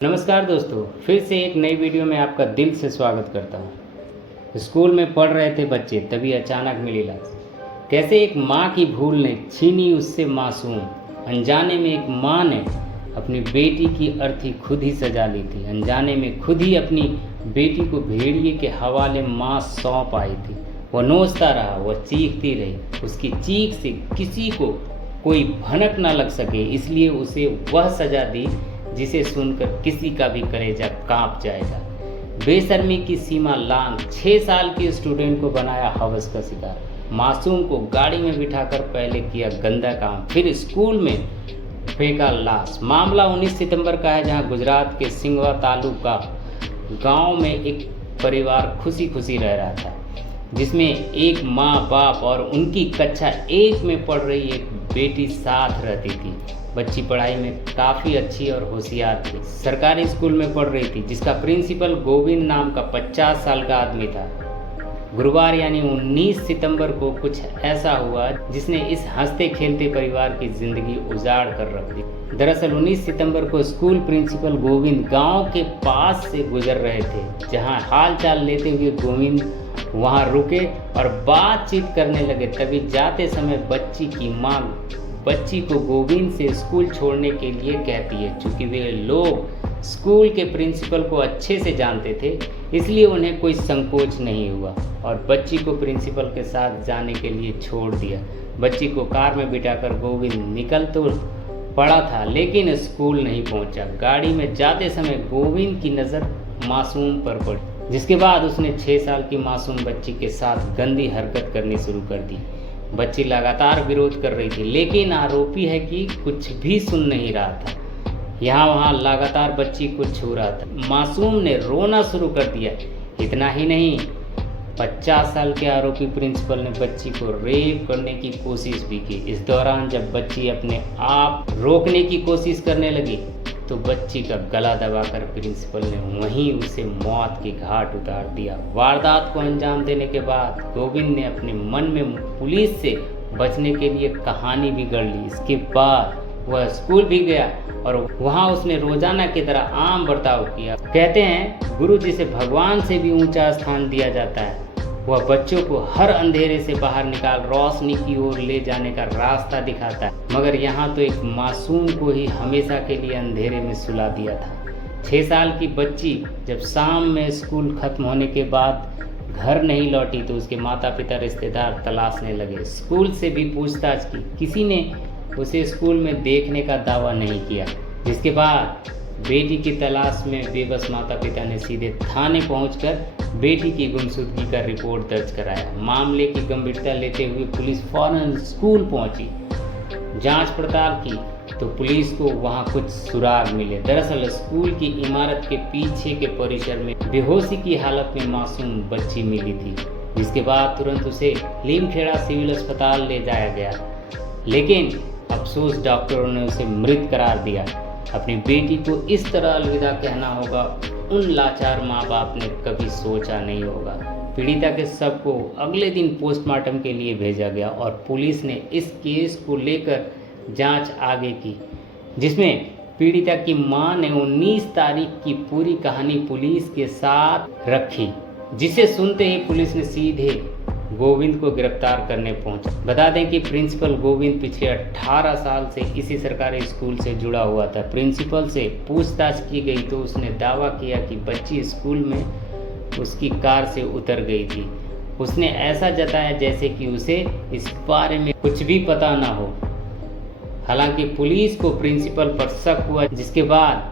नमस्कार दोस्तों, फिर से एक नई वीडियो में आपका दिल से स्वागत करता हूँ। स्कूल में पढ़ रहे थे बच्चे, तभी अचानक मिली लाश। कैसे एक माँ की भूल ने छीनी उससे मासूम। अनजाने में एक माँ ने अपनी बेटी की अर्थी खुद ही सजा ली थी। अनजाने में खुद ही अपनी बेटी को भेड़िए के हवाले माँ सौंप आई थी। वह नोचता रहा, वह चीखती रही। उसकी चीख से किसी को कोई भनक न लग सके, इसलिए उसे वह सजा दी जिसे सुनकर किसी का भी कलेजा कांप जाएगा। बेशर्मी की सीमा लांघ 6 साल के स्टूडेंट को बनाया हवस का शिकार। मासूम को गाड़ी में बिठाकर पहले किया गंदा काम, फिर स्कूल में फेंका लाश। मामला 19 सितंबर का है, जहां गुजरात के सिंगवा तालुका गांव में एक परिवार खुशी खुशी रह रहा था, जिसमें एक माँ, बाप और उनकी कक्षा 1 में पढ़ रही एक बेटी साथ रहती थी। बच्ची पढ़ाई में काफ़ी अच्छी और होशियार थी। सरकारी स्कूल में पढ़ रही थी, जिसका प्रिंसिपल गोविंद नाम का 50 साल का आदमी था। गुरुवार यानी 19 सितंबर को कुछ ऐसा हुआ जिसने इस हंसते खेलते परिवार की जिंदगी उजाड़ कर रख दी। दरअसल 19 सितंबर को स्कूल प्रिंसिपल गोविंद गांव के पास से गुजर रहे थे, जहां हाल चाल लेते हुए गोविंद वहां रुके और बातचीत करने लगे। तभी जाते समय बच्ची की मां बच्ची को गोविंद से स्कूल छोड़ने के लिए कहती है। चूँकि वे लोग स्कूल के प्रिंसिपल को अच्छे से जानते थे, इसलिए उन्हें कोई संकोच नहीं हुआ और बच्ची को प्रिंसिपल के साथ जाने के लिए छोड़ दिया। बच्ची को कार में बिठाकर गोविंद निकल तो पड़ा था, लेकिन स्कूल नहीं पहुंचा। गाड़ी में जाते समय गोविंद की नज़र मासूम पर पड़ी, जिसके बाद उसने 6 साल की मासूम बच्ची के साथ गंदी हरकत करनी शुरू कर दी। बच्ची लगातार विरोध कर रही थी, लेकिन आरोपी है कि कुछ भी सुन नहीं रहा था। यहाँ वहाँ लगातार बच्ची को छू रहा था। मासूम ने रोना शुरू कर दिया। इतना ही नहीं, 50 साल के आरोपी प्रिंसिपल ने बच्ची को रेप करने की कोशिश भी की। इस दौरान जब बच्ची अपने आप रोकने की कोशिश करने लगी, तो बच्ची का गला दबाकर प्रिंसिपल ने वहीं उसे मौत के घाट उतार दिया। वारदात को अंजाम देने के बाद गोविंद ने अपने मन में पुलिस से बचने के लिए कहानी भी गढ़ ली। इसके बाद वह स्कूल भी गया और वहां उसने रोजाना की तरह आम बर्ताव किया। कहते हैं, गुरु जिसे भगवान से भी ऊंचा स्थान दिया जाता है, वह बच्चों को हर अंधेरे से बाहर निकाल रोशनी की ओर ले जाने का रास्ता दिखाता है। मगर यहाँ तो एक मासूम को ही हमेशा के लिए अंधेरे में सुला दिया था। 6 साल की बच्ची जब शाम में स्कूल खत्म होने के बाद घर नहीं लौटी, तो उसके माता पिता रिश्तेदार तलाशने लगे। स्कूल से भी पूछताछ की, किसी ने उसे स्कूल में देखने का दावा नहीं किया। जिसके बाद बेटी की तलाश में बेबस माता पिता ने सीधे थाने पहुंचकर बेटी की गुमशुदगी का रिपोर्ट दर्ज कराया। मामले की गंभीरता लेते हुए पुलिस फौरन स्कूल पहुंची। जांच पड़ताल की तो पुलिस को वहां कुछ सुराग मिले। दरअसल स्कूल की इमारत के पीछे के परिसर में बेहोशी की हालत में मासूम बच्ची मिली थी, जिसके बाद तुरंत उसे लीमखेड़ा सिविल अस्पताल ले जाया गया, लेकिन अफसोस डॉक्टरों ने उसे मृत करार दिया। अपनी बेटी को इस तरह अलविदा कहना होगा, उन लाचार माँ बाप ने कभी सोचा नहीं होगा। पीड़िता के शव को अगले दिन पोस्टमार्टम के लिए भेजा गया और पुलिस ने इस केस को लेकर जांच आगे की, जिसमें पीड़िता की मां ने 19 तारीख की पूरी कहानी पुलिस के साथ रखी, जिसे सुनते ही पुलिस ने सीधे गोविंद को गिरफ्तार करने पहुंचा। बता दें कि प्रिंसिपल गोविंद पिछले 18 साल से इसी सरकारी स्कूल से जुड़ा हुआ था। प्रिंसिपल से पूछताछ की गई तो उसने दावा किया कि बच्ची स्कूल में उसकी कार से उतर गई थी। उसने ऐसा जताया जैसे कि उसे इस बारे में कुछ भी पता ना हो। हालांकि पुलिस को प्रिंसिपल पर शक हुआ, जिसके बाद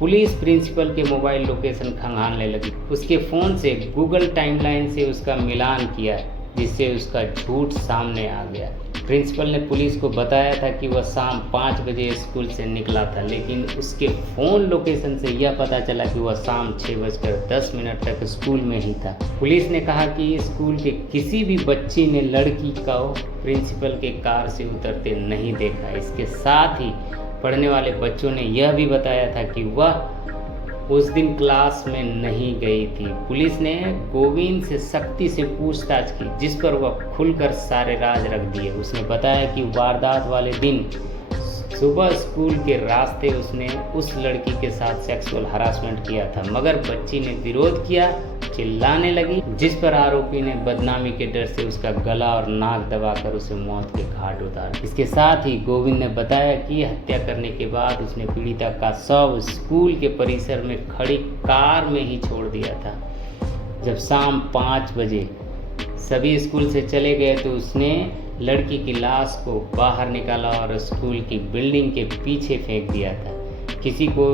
पुलिस प्रिंसिपल के मोबाइल लोकेशन खंगालने लगी। उसके फ़ोन से गूगल टाइमलाइन से उसका मिलान किया, जिससे उसका झूठ सामने आ गया। प्रिंसिपल ने पुलिस को बताया था कि वह शाम 5 बजे स्कूल से निकला था, लेकिन उसके फ़ोन लोकेशन से यह पता चला कि वह शाम 6:10 तक स्कूल में ही था। पुलिस ने कहा कि स्कूल के किसी भी बच्ची ने लड़की को प्रिंसिपल के कार से उतरते नहीं देखा। इसके साथ ही पढ़ने वाले बच्चों ने यह भी बताया था कि वह उस दिन क्लास में नहीं गई थी। पुलिस ने गोविंद से सख्ती से पूछताछ की, जिस पर वह खुलकर सारे राज रख दिए। उसने बताया कि वारदात वाले दिन सुबह स्कूल के रास्ते उसने उस लड़की के साथ सेक्सुअल हरासमेंट किया था, मगर बच्ची ने विरोध किया, चिल्लाने लगी, जिस पर आरोपी ने बदनामी के डर से उसका गला और नाक दबाकर उसे मौत के घाट उतारा। इसके साथ ही गोविंद ने बताया कि हत्या करने के बाद उसने पीड़िता का शव स्कूल के परिसर में खड़ी कार में ही छोड़ दिया था। जब शाम 5 बजे सभी स्कूल से चले गए तो उसने लड़की की लाश को बाहर निकाला और स्कूल की बिल्डिंग के पीछे फेंक दिया था। किसी को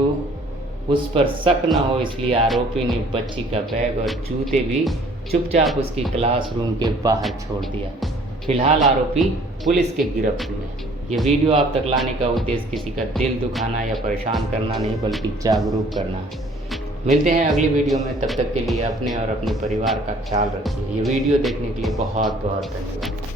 उस पर शक न हो इसलिए आरोपी ने बच्ची का बैग और जूते भी चुपचाप उसकी क्लासरूम के बाहर छोड़ दिया। फिलहाल आरोपी पुलिस के गिरफ्त में। यह वीडियो आप तक लाने का उद्देश्य किसी का दिल दुखाना या परेशान करना नहीं, बल्कि जागरूक करना है। मिलते हैं अगली वीडियो में, तब तक के लिए अपने और अपने परिवार का ख्याल रखिए। ये वीडियो देखने के लिए बहुत बहुत धन्यवाद।